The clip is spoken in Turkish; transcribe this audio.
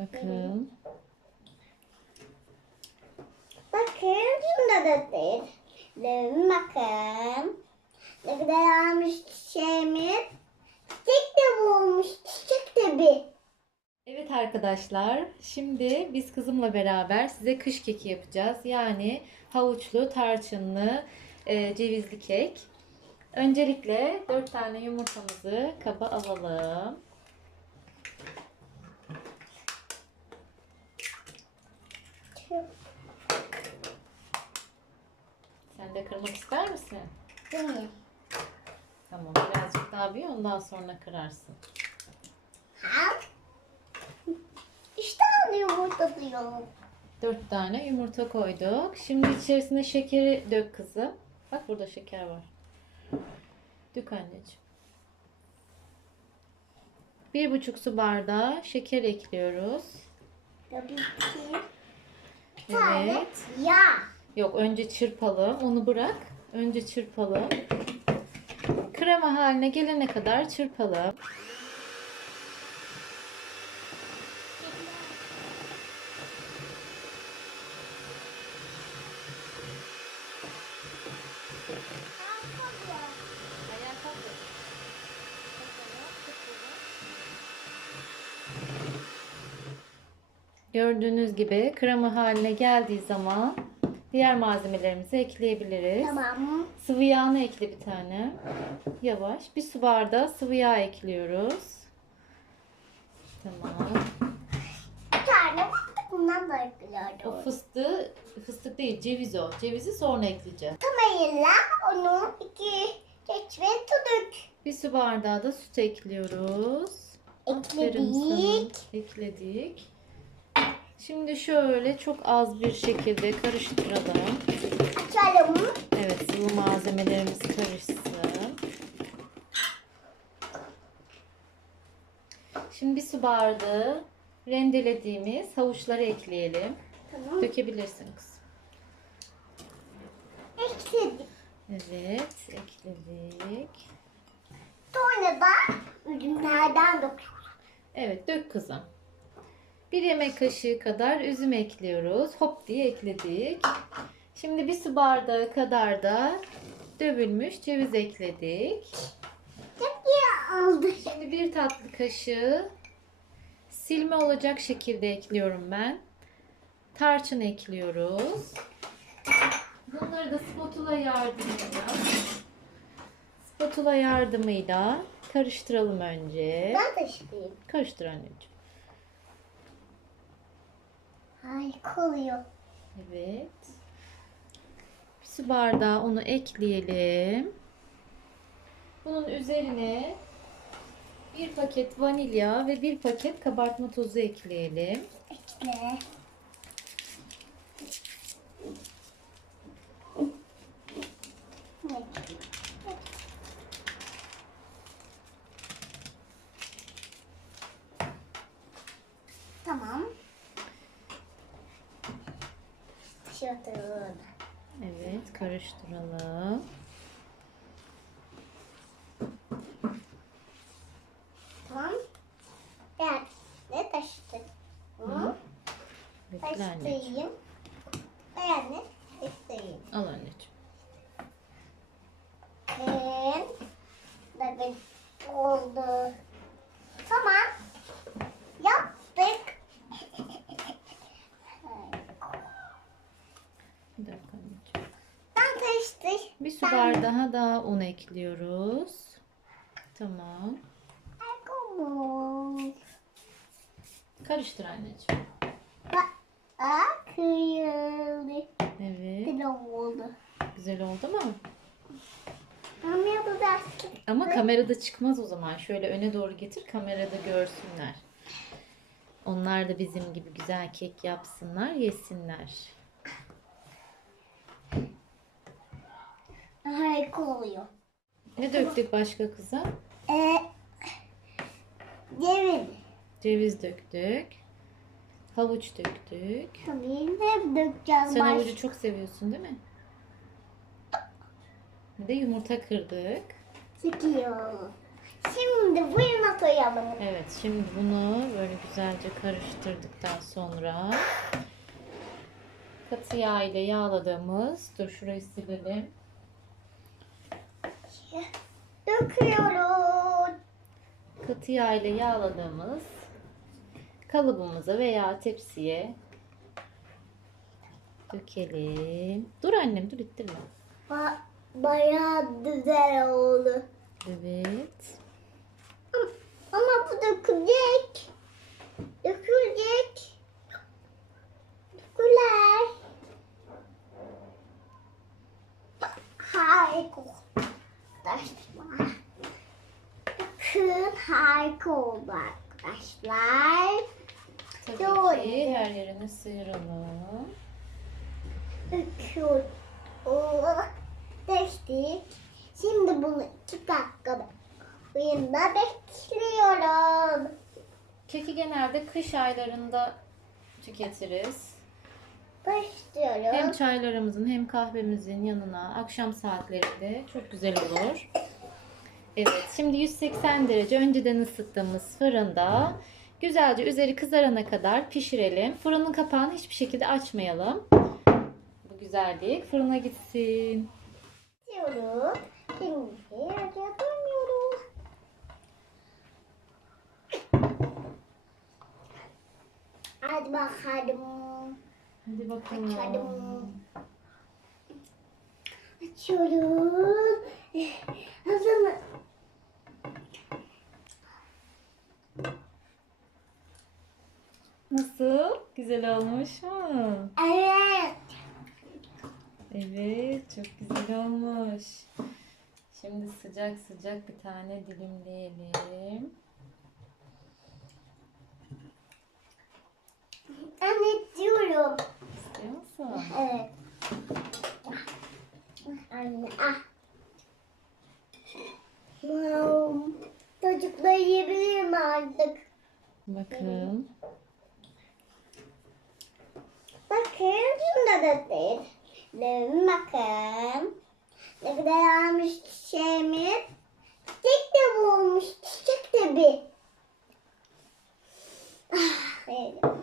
Bakın. Bakın şunda da değil. Bakın. Ne kadar almış çiçeğimiz. Çiçek de bulmuş. Çiçek de bir. Evet arkadaşlar, şimdi biz kızımla beraber size kış keki yapacağız. Yani havuçlu, tarçınlı, e, cevizli kek. Öncelikle 4 tane yumurtamızı kaba alalım. Sen de kırmak ister misin? Mi? Tamam, birazcık daha bir ondan sonra kırarsın. Ha? İşte tane yumurta diyor. 4 tane yumurta koyduk. Şimdi içerisine şekeri dök kızım. Bak burada şeker var. Dök anneciğim. Bir buçuk su bardağı şeker ekliyoruz. Tabii ki. Tane Evet. yağ. Yok önce çırpalım. Onu bırak. Önce çırpalım. Krema haline gelene kadar çırpalım. Gördüğünüz gibi krema haline geldiği zaman diğer malzemelerimizi ekleyebiliriz. Tamam. Sıvı yağını ekle bir tane. Yavaş. Bir su bardağı sıvı yağ ekliyoruz. Tamam. Bir tane bundan da O ekliyorum. fıstığı, fıstık değil ceviz o. Cevizi sonra ekleyeceğiz. Tamayla onu iki geç ve tuduk. Bir su bardağı da süt ekliyoruz. Ekledik. Ekledik. Şimdi şöyle çok az bir şekilde karıştıralım. Açalım. Evet sıvı malzemelerimiz karışsın. Şimdi bir su bardağı rendelediğimiz havuçları ekleyelim. Tamam. Dökebilirsin kız. Ekledik. Evet ekledik. Sonra da ürünlerden döküyoruz. Evet dök kızım. Bir yemek kaşığı kadar üzüm ekliyoruz. Hop diye ekledik. Şimdi bir su bardağı kadar da dövülmüş ceviz ekledik. Çok iyi oldu. Şimdi bir tatlı kaşığı silme olacak şekilde ekliyorum ben. Tarçın ekliyoruz. Bunları da spatula yardımıyla spatula yardımıyla karıştıralım önce. Ben taşıyayım. Karıştır anneciğim. Harika oluyor. Evet. Bir su bardağı onu ekleyelim. Bunun üzerine bir paket vanilya ve bir paket kabartma tozu ekleyelim. Ekle. Tamam. Şurada. Evet, karıştıralım. Tamam. Gel. Ne taşıdık? Hı? Bekle anneciğim. Taşıyayım. Ben de taşıyayım. Al anneciğim. Ben bakın oldu. Tamam. Yaptık. Bir dakika anneciğim. Ben bardağı daha un ekliyoruz. Tamam. Karıştır anneciğim. Bak, kıyıldı. Evet. Bir oldu. Güzel oldu mu? Ama kamerada çıkmaz o zaman. Şöyle öne doğru getir kamerada görsünler. Onlar da bizim gibi güzel kek yapsınlar, yesinler. Harika oluyor. Ne döktük başka kıza? Ee, Ceviz. Ceviz döktük. Havuç döktük. Tabii hep dökeceğiz. Sen havucu çok seviyorsun değil mi? Bir de yumurta kırdık. Sıkıyor. Şimdi fırına koyalım. Evet şimdi bunu böyle güzelce karıştırdıktan sonra katı yağ ile yağladığımız dur şurayı silelim. Döküyoruz. Katı yağ ile yağladığımız kalıbımıza veya tepsiye dökelim. Dur annem dur ittirme. Ba bayağı güzel oldu. Evet. Ama bu dökülecek. Dökülecek. Döküler. Harika oldu arkadaşlar. Bakın harika oldu arkadaşlar. Tabii Doğru. ki her yerini sıyıralım. Döküyoruz. Döktük. Şimdi bunu iki dakika fırında bekliyorum. Keki genelde kış aylarında tüketiriz. Başlıyorum. Hem çaylarımızın hem kahvemizin yanına akşam saatlerinde çok güzel olur. Evet, şimdi 180 derece önceden ısıttığımız fırında güzelce üzeri kızarana kadar pişirelim. Fırının kapağını hiçbir şekilde açmayalım. Bu güzellik fırına gitsin. Diyorum. Şimdi yapamıyorum. Hadi bakalım. Hadi bakalım. Açalım. Açıyorum. Hazır Nasıl? Güzel olmuş mu? Evet. Evet, çok güzel olmuş. Şimdi sıcak sıcak bir tane dilimleyelim. Anne diyorum. İstiyor musun? Evet. Anne ah. Wow. Çocuklar yiyebilir mi artık? Bakın. Bakın şunda da değil. Bakın. Ne kadar almış çiçeğimiz. Çiçek de bulmuş. Çiçek de bir. Ah, böyle.